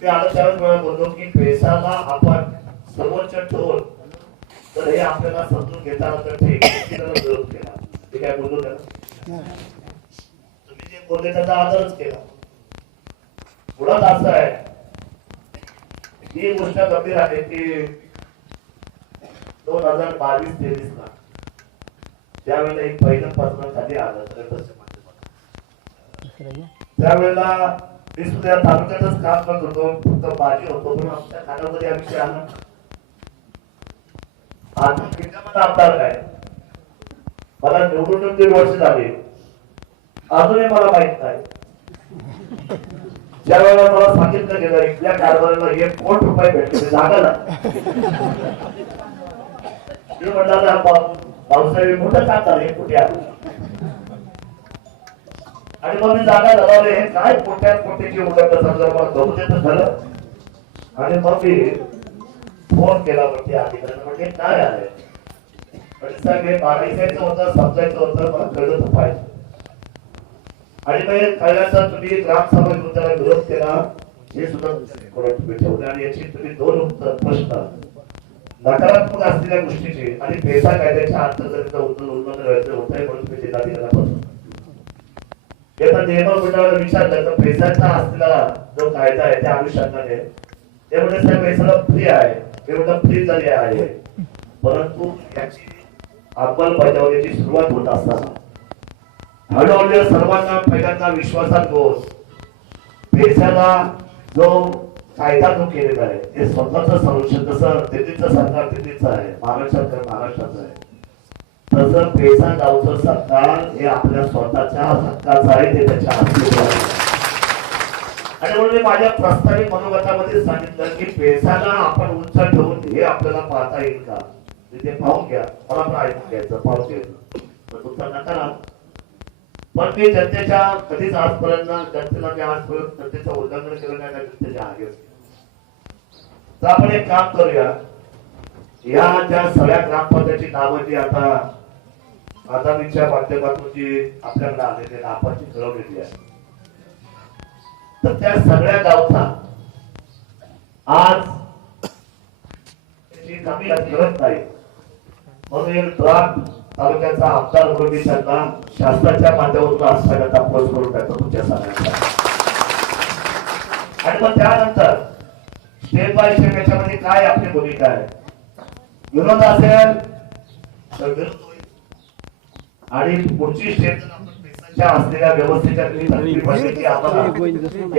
मी आता त्यावेळेस मला बोललो की पैशाला आपण सर्वोच्च ठेवून तर हे आपल्याला समजून घेता आलं तर ठीक विरोध केला. ते काय बोललो त्याला तुम्ही जे बोलले त्याचा आदरच केला. मुळात असं आहे ही गोष्ट गंभीर आहे की 2022-23 ला ज्यावेळेला एक पहिलं पत्र खाली आलं त्यावेळेला मी सुद्धा तालुक्यातच काम करत होतो, फक्त माझी होतो, पण आमच्या खाण्यामध्ये हा विषय आला. आता विद्यमान आमदार काय मला निवडून 1.5 वर्ष झाले अजूनही मला माहित नाही. ज्या वेळेला मला सांगितलं गेलं इथल्या कारभाराला 1 कोटी रुपये भेटले जागा ना मी म्हटलं पावसाळी मोठं काम झालं 1 कोटी आलं आणि मग मी जागा धरावले हे काय कोट्याची उलट समजा मला गमतेच झालं. आणि मग मी फोन केला म्हणजे अधिकाऱ्यांना म्हणजे काय आलंय म्हणजे साहेब हे मागायचं होतं समजायचं होतं मला कळलं तर पाहिजे. आणि मग कळल्याचा तुम्ही ग्रामसभा घेऊन त्याला विरोध केला हे सुद्धा तुम्ही ठेवले. आणि याची तुम्ही 2 प्रश्न नकारात्मक असलेल्या गोष्टीचे आणि पैसा कायद्याच्या अंतर्गत उल्लंघन व्हायचं होतंय म्हणून तुम्ही जिल्हाधिकाऱ्यांना याचा नियमन मंडळाला विचारलं तर पैशाचा असलेला जो कायदा आहे त्या अनुषंगाने ते म्हणजे साहेब पैशाला फ्री आहे ते म्हणजे फ्री जरी आहे परंतु याची अंमलबजावणीची सुरुवात होत असताना हळूहळू सर्वांना पहिल्यांदा विश्वासात घेऊन पैशाला जो कायदा जो केलेला आहे ते स्वतःच संरक्षण जसं दिल्लीचं सरकार दिल्लीचं आहे महाराष्ट्र सरकार महाराष्ट्राचं आहे तसं पैसा गावचं सरकार हे आपल्या स्वतःच्या हक्काचं आहे ते त्याच्या हक्काचं आहे. आणि म्हणून मी माझ्या प्रस्तावित मनोगतामध्ये सांगितलं की पैशाला आपण उंच ठेवून हे आपल्याला पाहता येईल का ते पाहून घ्या. मला पण ऐकून घ्यायचं पाहून घ्यायचं पण तुमचा नकार. पण मी जनतेच्या कधीच आजपर्यंत जनतेला मी आजपर्यंत जनतेचं उल्लंघन केलं नाही जनतेच्या आगे. तर आपण एक काम करूया या ज्या सगळ्या ग्रामपंचायतीची नावं जी आता आदानीच्या माध्यमातून जी आपल्याकडे आलेली नावाची ठरवलेली आहे तर त्या सगळ्या गावचा आज कमी करत नाही म्हणून एक ड्राफ्ट तालुक्याचा आमदार म्हणून त्यांना शासनाच्या माध्यमातून आज सगळ्यात अप्रोच करून टाकतो तुमच्या सगळ्यांचा. आणि मग त्यानंतर स्टेप बाय स्टेप याच्यामध्ये काय आपली भूमिका आहे विरोध असेल तर विरोध होईल आणि पुढची स्टेप असलेल्या व्यवस्थेच्या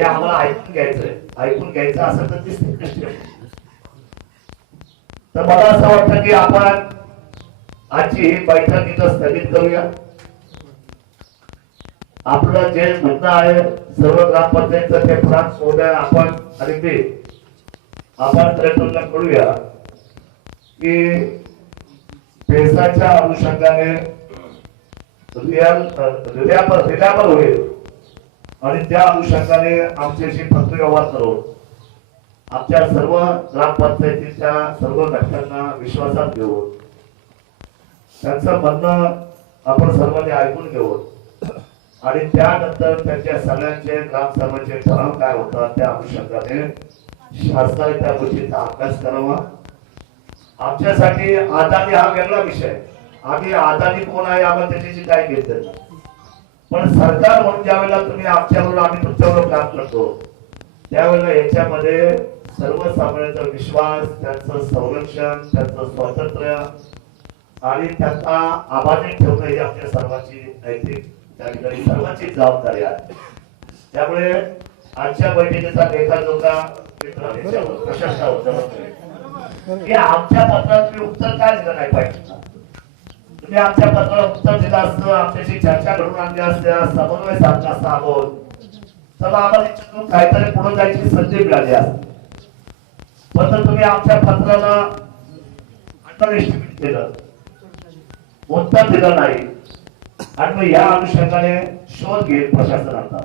आम्हाला ऐकून घ्यायचं असेल तर ती स्टेप. तर मला असं वाटतं की आपण आजची ही बैठक इथं स्थगित करूया. आपलं जे म्हणणं आहे सर्व ग्रामपंचायतचं ते फ्रान्स उद्या आपण आणि ते आपण कलेक्टरला कळूया की पैशाच्या अनुषंगाने रिलायबल होईल आणि त्या अनुषंगाने आमच्याशी पत्रव्यवहार करून आमच्या सर्व ग्रामपंचायतीच्या सर्व घटकांना विश्वासात घेऊन त्यांचं म्हणणं आपण सर्वांनी ऐकून घेऊन आणि त्यानंतर त्यांच्या सगळ्यांचे ग्रामसभेचे ठराव काय होतात त्या अनुषंगाने शासनाने त्या गोष्टीचा अभ्यास करावा. आमच्यासाठी अदानी हा वेगळा विषय. आम्ही अदानी कोण आहे आम्हाला त्याच्याशी काय घेतलं पण सरकार म्हणून ज्यावेळेला तुम्ही आमच्याबरोबर आम्ही तुमच्याबरोबर काम करतो त्यावेळेला याच्यामध्ये सर्वसामान्यांचा विश्वास त्यांचं संरक्षण त्यांचं स्वातंत्र्य आणि त्यांना अबाधित ठेवणं ही आपल्या सर्वांची नैतिक त्या ठिकाणी सर्वांची जबाबदारी आहे. त्यामुळे आजच्या बैठकीचा लेखाजोखा प्रशंसा होतं की आमच्या पत्रात तुम्ही उत्तर काय दिलं नाही पाहिजे. तुम्ही आमच्या पत्राला उत्तर दिलं असतं आमच्याशी चर्चा घडून आणली असत्या समन्वय साधला असता आहोत तर आम्हाला काहीतरी पुढे जायची संधी मिळाली असती. पण तुम्ही आमच्या पत्राला अंडर एस्टिमेट केलं उत्तर दिलं नाही. आणि मग या अनुषंगाने शोध घेत प्रशासनाचा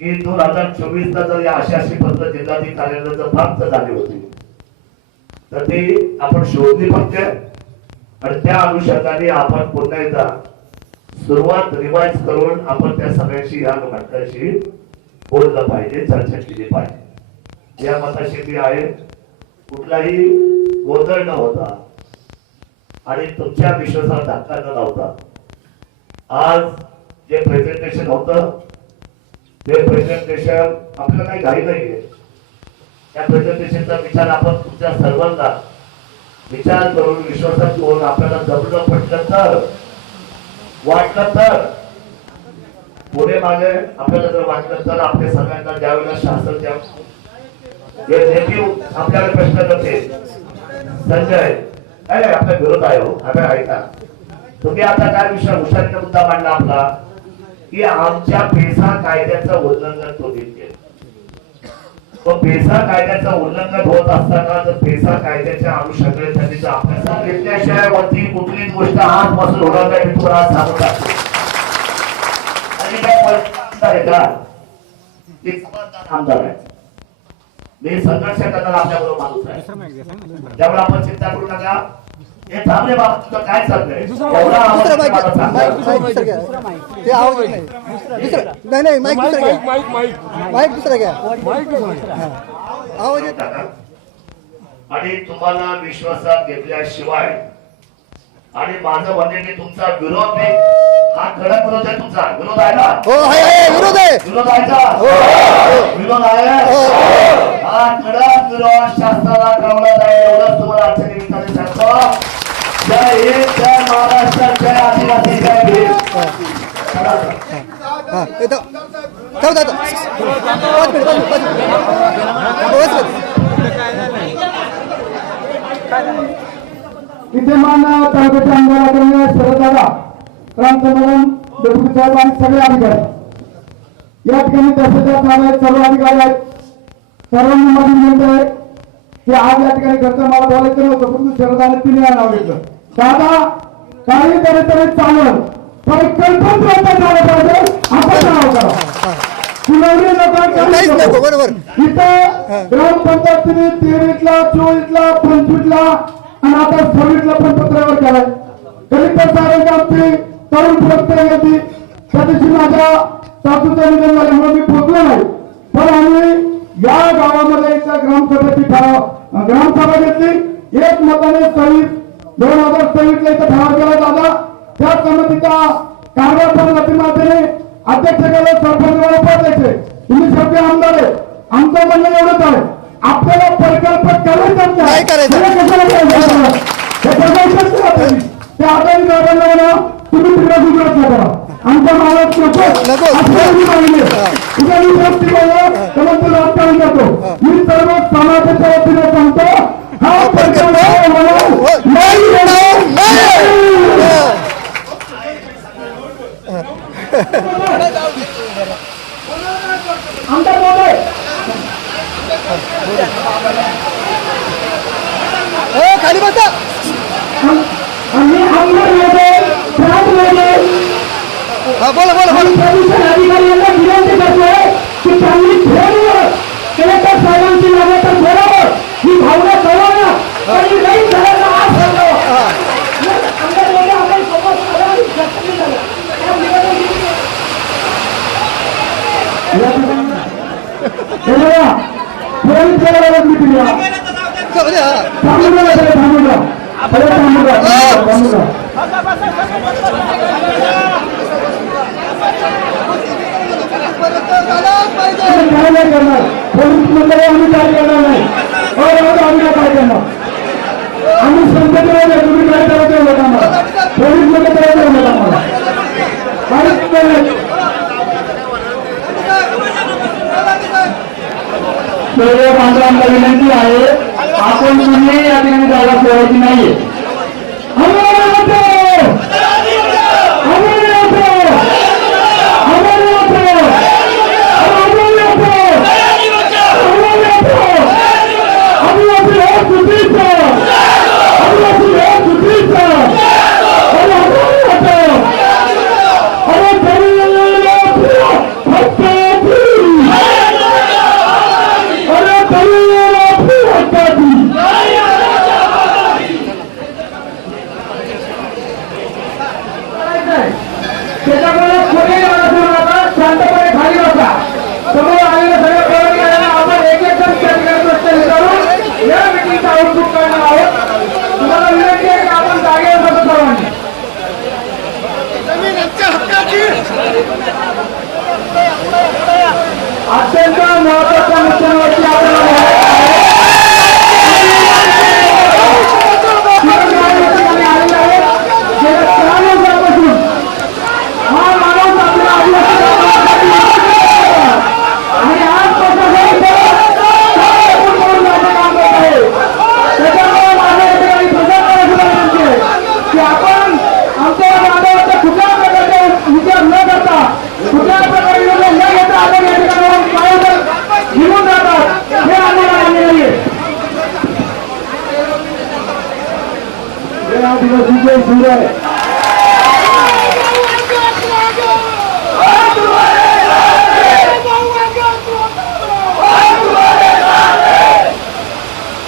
की 2024 ला जर या अशी पत्र जिल्हाधिकाऱ्यांना जर प्राप्त झाली होती तर ती आपण शोधली फक्त आणि त्या अनुषंगाने आपण पुन्हा एकदा सुरुवात रिवाइज करून आपण त्या सगळ्याशी या घटकाशी बोललं पाहिजे चर्चा केली पाहिजे. या मताशी मी आहे. कुठलाही गोंधळ न होता आणि तुमच्या विश्वासाला धक्का न लावता आज जे प्रेझेंटेशन होतं ते प्रेझेंटेशन आपल्याला काही घाई नाहीये. त्या प्रेझेंटेशनचा विचार आपण तुमच्या सर्वांना विचार करून विश्वासात घेऊन आपल्याला जमलं पटलं तर वाटलं तर पुढे मागे आपल्याला जर वाटलं तर आपल्या सगळ्यांना ज्यावेळेला शासन द्या हे नेटिव्ह आपल्याला प्रश्न करते संजय काय आपल्या विरोध आहे हो आपल्याला ऐका तुम्ही आता काय विषय हुशारीचा मुद्दा मांडला आपला की आमच्या पेसा कायद्याचं उल्लंघन तो केलं. तो पेसा कायद्याचं उल्लंघन होत असताना जर पेसा कायद्याच्या अनुषंगाने त्यांनी जर अभ्यासात घेतल्याशिवाय वरती कुठलीच गोष्ट आजपासून होणार नाही मी तुम्हाला आज सांगत आहे. आणि काय परिस्थिती आहे का ती आमदार आहे मी संघर्ष करणारा आपल्याबरोबर माणूस आहे. त्यामुळे आपण चिंता करू नका. हे थांबले बाबा तुझं काय चाललंय एवढा आवाज नाही माईक दुसरा घ्या माईक दुसरा घ्या आवाज येत आणि तुम्हाला विश्वासात घेतल्याशिवाय आणि माझं म्हणणे की तुमचा विरोध नाही हा कडक विरोध आहे. तुमचा विरोध आहे ना? हो आहे विरोध आहे विरोध आहे का? विरोध आहे. हा कडक विरोध शासनाला कळवला जाईल एवढंच तुम्हाला आजच्या निमित्ताने सांगतो. जय हिंद जय महाराष्ट्र जय आदिवासी जय भीम. हा येतो ठेव दादा 5 मिनिट विद्यमान तालुक्याचे आमदार आदरणीय शरददादा रामचंद्रन डेप्युटी साहेब आणि सगळे अधिकारी या ठिकाणी तहसीलदार साहेब आहेत सर्व अधिकारी आहेत. सर्वांना माझी विनंती आहे की आज या ठिकाणी घरचं मला बोलायचं नव्हतं परंतु शरदाने 3 वेळा नाव घेतलं. दादा काही तरी चालेल पण कल्पना झालं पाहिजे आपण नाव करा. बरोबर इथं ग्रामपंचायतीने 23ला 24ला 25ला आणि आता 26ला पण पत्रावर केलाय. कलेक्टर साहेबांची आमची तरुण प्रवक्ते होती त्या दिवशी माझ्या सासूचं निधन झाल्यामुळे मी पोहोचलो नाही पण आम्ही या गावामध्ये इथं ग्रामसभेची ग्रामसभा घेतली. एक मताने 2023ला इथं ठराव केला दादा. त्या समितीचा कार्यपद्धती माध्यमे अध्यक्ष केलं सरपंच उपाध्यक्ष तुम्ही सगळे आमदार आहे. आमचं म्हणणं एवढंच आहे आपल्याला प्रकल्प काय करायचं ते आदानी दादांना तुम्ही तिकडे गुजरात करा आमच्या महाराज राजकारण करतो. मी सर्व समाजाच्या वतीने सांगतो हा प्रकल्प आमदार महोदय खाली बसा आम्ही आमदार महोदय प्रांत महोदय हा बोला बोला बोला प्रदूषण अधिकाऱ्यांना विनंती करतोय की त्यांनी फोनवर कलेक्टर साहेबांची लगातार बोलावं ही भावना कळवा आणि नाही करायला आज सांगावं. आमदार महोदय आपण सोबत फोन केला मी तुला काय नाही करणार पोलीस मंडळी आम्ही काय करणार नाही आम्ही काय करणार आम्ही संसदेमध्ये तुम्ही काय करायचं लोकांना पोलीस मध्ये करायचं लोकांना सर्व बांधवांना विनंती आहे आपण तुम्ही या ठिकाणी जागा सोडायची नाहीये. अत्यंत महत्वाच्या मुद्द्यांवरती आपल्याला आलेला आहे. गेल्या 4 वर्षांपासून हा माणूस आपल्या आदिवासी आणि आजपासून काम करत आहे. त्याच्यामुळे माझ्या या ठिकाणी प्रशासनाची विनंती आहे की आपण आमच्या मानवाचा कुठल्या प्रकारचा विचार न करता कुठल्या प्रकारे निर्णय न घेता आपण या ठिकाणावर पाय निघून जातात हे आम्हाला मान्य नाहीये. जय आदिवासी जय शिवराय.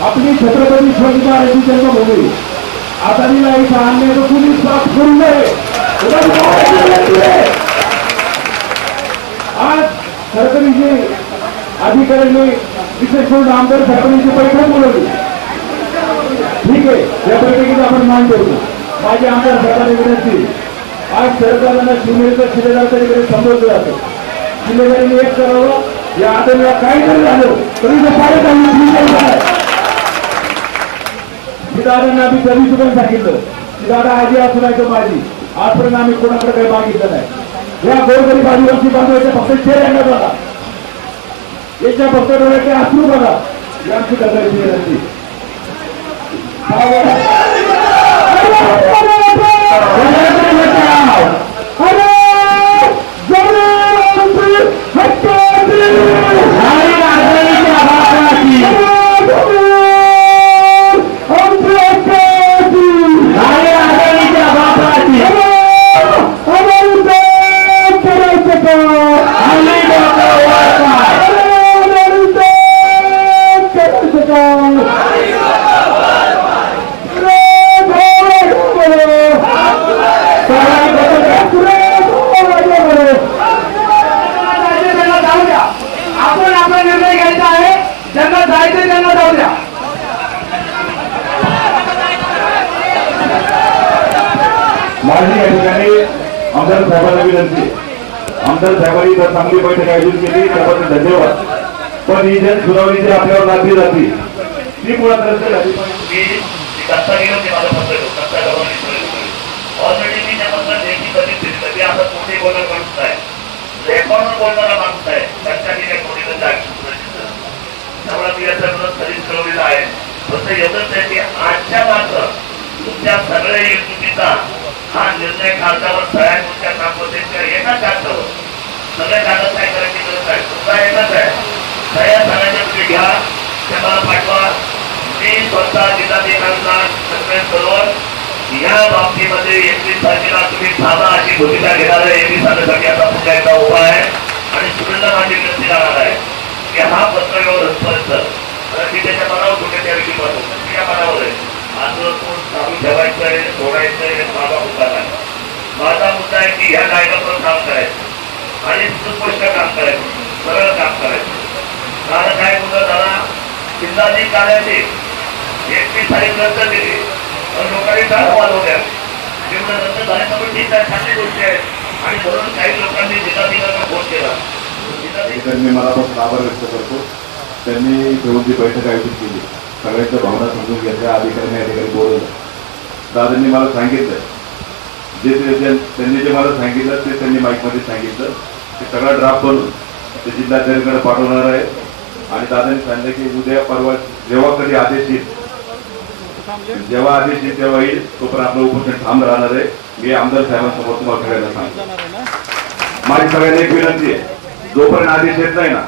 अपनी छत्रपती शिवाजी महाराजांची जन्मभूमी आजारीला इथं आणण्याचं कुणी साफ करू नये. आज सरकारी जे अधिकाऱ्यांनी विशेष करून आमदार साहेबांची बैठक बोलवली. ठीक आहे, या बैठकीत आपण मान ठेवतो. माझी आमदार साहेबांनी विनंती, आज सरकारला शिवनेरीचा शिलेदार तरीकडे संबोधलं जातं. शिलेदारीने एक करावं. या आदरणीला काही जरी झालं तरी तो पाडत आहे. दादांना आम्ही त्या दिवशी पण सांगितलं की दादा आजी असू नाही तर माझी. आजपर्यंत आम्ही कोणाकडे काही मागितलं नाही. या गोरगरीब आदिवासी बांधवाच्या फक्त चेहऱ्यांना बघा, याच्या फक्त डोळ्याचे अश्रू बघा. ही आमची दगाची विनंती. माझी या ठिकाणी आमदार साहेबांना विनंती. आमदार साहेबांनी जर चांगली बैठक आयोजित केली त्याबद्दल धन्यवाद. पण ही जन सुनावणी जी आपल्यावर लादली जाते ती मुळात रद्द झाली. ऑलरेडी मी त्याबद्दल लेखी कधीच दिली कधी असं कुठे बोलणार माणूस आहे, रेकॉर्डवर बोलणारा माणूस आहे. त्यांच्या काही कोणी त्यामुळे मी याचा विरोध कधीच ठरवलेला आहे. फक्त एवढंच आहे की आजच्या मात्र तुमच्या सगळ्या युतीचा हा निर्णय कागदावर सह्या तुमच्या ग्रामपंचायतच्या एका कागदावर सगळ्या कागद काय करायची गरज आहे. तुमचा एकच आहे, सह्या सगळ्यांच्या तुम्ही घ्या, त्या मला पाठवा. मी स्वतः जिल्हाधिकाऱ्यांना संकलित करून या बाबतीमध्ये 31 तारखेला तुम्ही थांबा अशी भूमिका घेणार आहे. 31 तारखेसाठी पुन्हा एकदा उभा आहे आणि सुरेंद्र माझी विनंती राहणार आहे की हा पत्रव्यवहार होतपर्यंत मी त्याच्या मनावर कुठे त्या विषयी पाहतो या मनावर आहे. आज कोण चालू ठेवायचंय सोडायचंय माझा मुद्दा नाही. माझा मुद्दा आहे की ह्या कायद्यावर काम करायचं आणि सुस्पष्ट काम करायचं, सरळ काम करायचं. कारण काय मुद्दा झाला, जिल्हाधिकाऱ्याने 31 तारीख रद्द दिली, लोकांनी काय वाढवल्या. जेवढं रद्द झाले तर ठीक आहे, चांगली गोष्टी आहेत. आणि म्हणून काही लोकांनी जिल्हाधिकाऱ्यांना फोन केला. मी मनापासून आभार व्यक्त करतो. त्यांनी घेऊन जी बैठक आयोजित केली, सगळ्यांच्या भावना समजून घेतल्या, अधिकाऱ्यांनी या ठिकाणी बोलवलं. दादांनी मला सांगितलं त्यांनी जे मला सांगितलं ते त्यांनी माईकमध्ये सांगितलं. ते सगळा ड्राफ्ट बनवून ते जिल्हाधिकाऱ्यांकडे पाठवणार आहे. आणि दादांनी सांगितलं की उद्या परवा जेव्हा कधी आदेश येईल तेव्हा येईल, तोपर्यंत आपलं उपोषण थांब राहणार आहे. मी आमदार साहेबांसमोर तुम्हाला सगळ्यांना सांगतो. माझी सगळ्यांना एक विनंती आहे, जोपर्यंत आदेश येत नाही ना,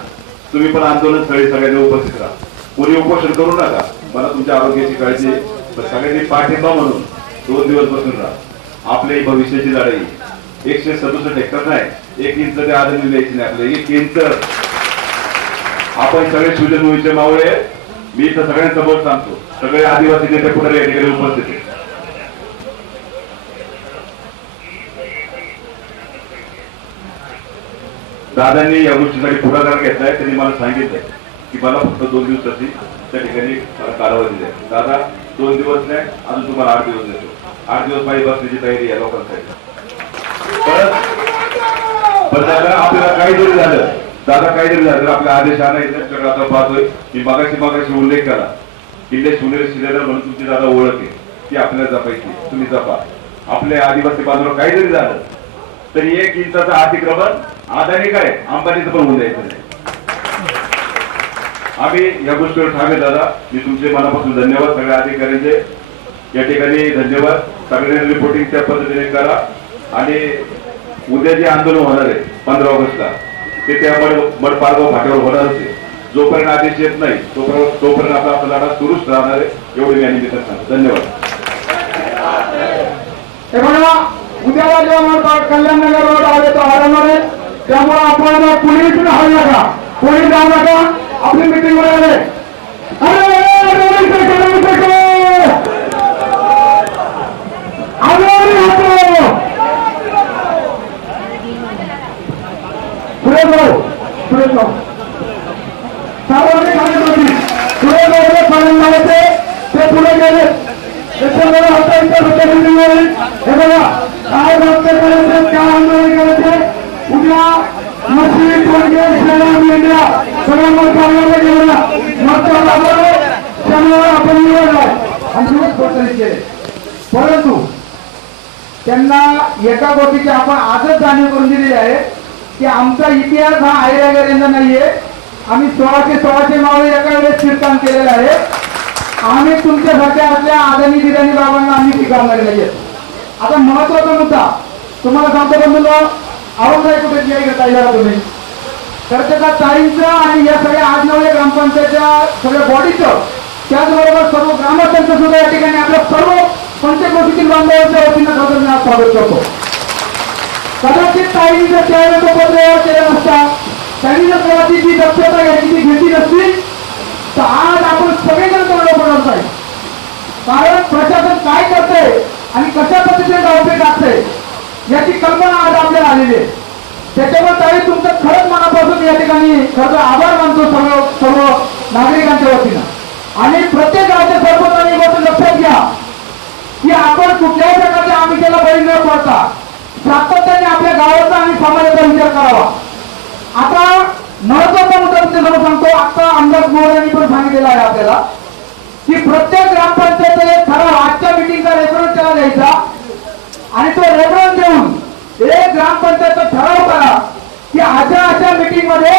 तुम्ही पण आंदोलन स्थळी सगळ्यांनी उपस्थित राहा. कोणी उपोषण करू नका, मला तुमच्या आरोग्याची काळजी आहे. पण सगळ्यांनी पाठिंबा म्हणून 2 दिवस बसून राहा. आपल्या भविष्याची लढाई 167 हेक्टर नाही, 1 इंच ते आदमी द्यायची नाही. आपल्या 1 इंच आपण सगळे शिवजन्मभूमीचे मावळे. मी तर सगळ्यांसमोर सांगतो, सगळे आदिवासी नेते पुढे या ठिकाणी उपस्थित आहेत. दादांनी या गोष्टीसाठी पुढाकार घेतलाय. त्यांनी मला सांगितलंय की मला फक्त 2 दिवसाची त्या ठिकाणी मला कालावधी द्या. दादा 2 दिवस नाही, अजून तुम्हाला 8 दिवस देतो. 8 दिवस माझी बसण्याची तयारी आहे लोकांसाठी. पण दादा आपल्याला काही जरी झालं दादा काहीतरी झालं तर आपल्या आदेश आणायचं आता पाहतोय मी मगाशी उल्लेख केला किल्ले सुनेर शिलेदार म्हणून तुमची दादा ओळख आहे ती आपल्याला जपायची तुम्ही जपा. आपल्या आदिवासी बांधवांना काही जरी झालं तरी 1 इंचाचं अतिक्रमण अदानी काय अंबानीचं पण होऊन द्यायचं नाही. आम्ही या गोष्टीवर ठामे दादा. मी तुमचे मनापासून धन्यवाद सगळ्या अधिकाऱ्यांचे या ठिकाणी धन्यवाद. सगळ्यांनी रिपोर्टिंग त्या पद्धतीने करा आणि उद्या जे आंदोलन होणार आहे 15 ऑगस्टला ते त्या मडपारगाव फाट्यावर होणारच आहे. जोपर्यंत आदेश येत नाही तोपर्यंत आपला लढा सुरूच राहणार आहे एवढे मी आणि सांगतो. धन्यवाद. हे बघा उद्याला जेव्हा कल्याणनगर रोड आहे तो हरवणार आहे त्यामुळे आपण कुणी इथून हवं नका कोणी जाऊ नका आपली मिटिंग वर आले पुढे जाऊ सार्वजनिक कार्यक्रम पुढे जाऊ पाणी लावायचे ते पुढे गेले त्याच्यामुळे आता इतर हे बघा काय मागणी करायचे काय आंदोलन करायचे उद्या मशीन कोणत्या इंडिया सगळ्यांवर चालवायला गेलेला त्यामुळे आपण निवडलाय केले परंतु त्यांना एका गोष्टीची आपण आजच जाणीव करून दिलेली आहे की आमचा इतिहास हा आयरागरेंचा नाहीये. आम्ही 1600 मावळे एका वेळेस कीर्तन केलेलं आहे. आम्ही तुमच्यासारख्या आपल्या आदानी बिदानी बाबांना आम्ही स्वीकारणारे नाहीये. आता महत्वाचा मुद्दा तुम्हाला सांगतो बंधूंनो औरंगाबाद कुठे जे घेता येणार तुम्ही तर त्याचा ताईंचं आणि या सगळ्या 8-9 ग्रामपंचायतच्या सगळ्या बॉडीचं त्याचबरोबर सर्व ग्रामस्थांचं सुद्धा या ठिकाणी आपल्या सर्व पंचक्रोशीतील बांधवांच्या वतीनं खरं मी स्वागत करतो. कदाचित ताईंनी जर त्यावेळेस तो पत्रव्यवहार केला नसता त्यांनी जर कोणाची जी दक्षता घ्यायची ती घेतली नसती तर आज आपण सगळेजण तोडलं पडत नाही. कारण प्रशासन काय करतंय आणि कशा पद्धतीने डावपे टाकतंय याची कल्पना आज आपल्याला आलेली आहे. त्याच्यामुळे ताई तुमचं खरंच मनापासून या ठिकाणी खरं आभार मानतो सर्व नागरिकांच्या वतीनं आणि प्रत्येक गावच्या सरपंचांनी गोष्ट लक्षात घ्या की आपण कुठल्याही प्रकारच्या आमिषाला बळी न पडता सातत्याने आपल्या गावाचा आणि समाजाचा विचार करावा. आता महत्वाचा मुद्दा तुमच्यासमोर सांगतो. आता आमदार मोहोळ यांनी पण सांगितलेलं आहे आपल्याला की प्रत्येक ग्रामपंचायत एक ठराव आजच्या मिटिंगचा रेफरन्स त्याला द्यायचा आणि तो रेफरन्स देऊन एक ग्रामपंचायतचा ठराव करा की अशा मिटिंग मध्ये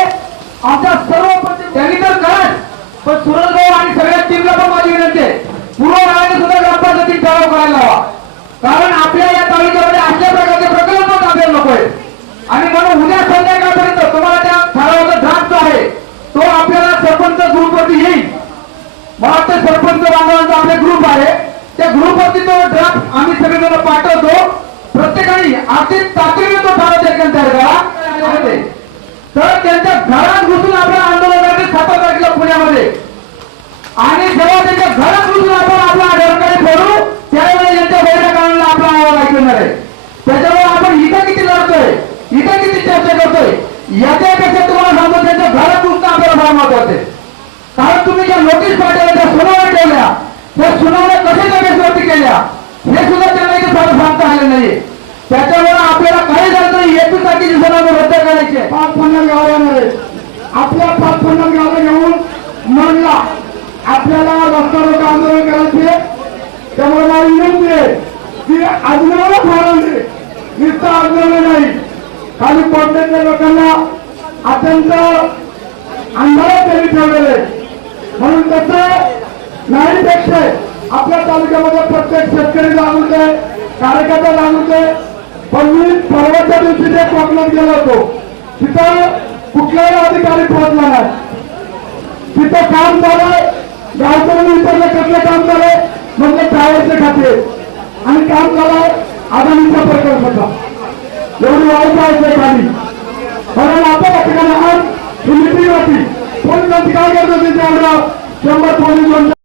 आमच्या सर्व त्यांनी तर कराच पण सुरजभाऊ आणि सगळ्या टीमला पण माझी विनंती आहे पूर्व भागाने सुद्धा ग्रामपंचायतीत ठराव करायला हवा. कारण आपल्या या तालुक्यामध्ये अशा प्रकारचे प्रकल्प आपल्याला नकोय आणि म्हणून उद्या संध्याकाळपर्यंत तुम्हाला त्या ठरावाचा ड्राफ्ट आहे तो आपल्याला सरपंच ग्रुपवरती येईल. मला वाटतं सरपंच बांधवांचा आपले ग्रुप आहे त्या ग्रुपवरती तो ड्राफ्ट आम्ही सगळेजण पाठवतो. प्रत्येकाने अगदी तातडीने तो ठराव तयार करा तर त्यांच्या घरात घुसून आपल्या आंदोलनासाठी 7 तारखेला पुण्यामध्ये आणि जेव्हा त्यांच्या घरात घुसून आपण आपला आधारकार्ड करू त्यावेळेला यांच्या बैठकांना आपला आवाज ऐकणार आहे. त्याच्यामुळे आपण इथं किती लढतोय इथं किती चर्चा करतोय याच्यापेक्षा तुम्हाला सांगतो त्यांच्या घरात घुसणं आपल्याला फार महत्वाचं आहे. कारण तुम्ही ज्या नोटीस पाठवल्या त्या सुनावण्या ठेवल्या त्या सुनावण्या कशाच्या बेसवरती केल्या हे सुद्धा त्यांना इथे सांगता आले नाहीये. त्याच्यामुळे आपल्याला काही झालं तरी 21 तारखेची सुनावणी रद्द करायची आहे. 550 गाव येणार आहे. आपल्या 550 गावाला घेऊन म्हणला आपल्याला रस्ता रोको आंदोलन करायचे. त्यामुळे मला विनंती आहे की आंदोलन फाळवले नुसतं आंदोलन नाही खाली पडलेल्या लोकांना अत्यंत अंधारात त्यांनी ठेवलेले म्हणून तसं नाहीपेक्षा आपल्या तालुक्यामध्ये प्रत्येक शेतकरी जागृत आहे कार्यकर्ता जागृत आहे. पण मी परवाच्या दिवशी ते कोकणात गेलो होतो तिथं कुठलाही अधिकारी पोहोचला नाही. तिथं काम झालंय गावकऱ्यांनी विचारलं कसलं काम झालंय म्हणजे ट्रॅव्हल्सचे खाते आणि काम झालंय अदानीचा प्रकल्पाचा एवढी वाईट आहे खाली. कारण आता या ठिकाणी आज ही मिटिंग होती पोलिसांची काय करत होती त्यावेळेला 100 पोलीस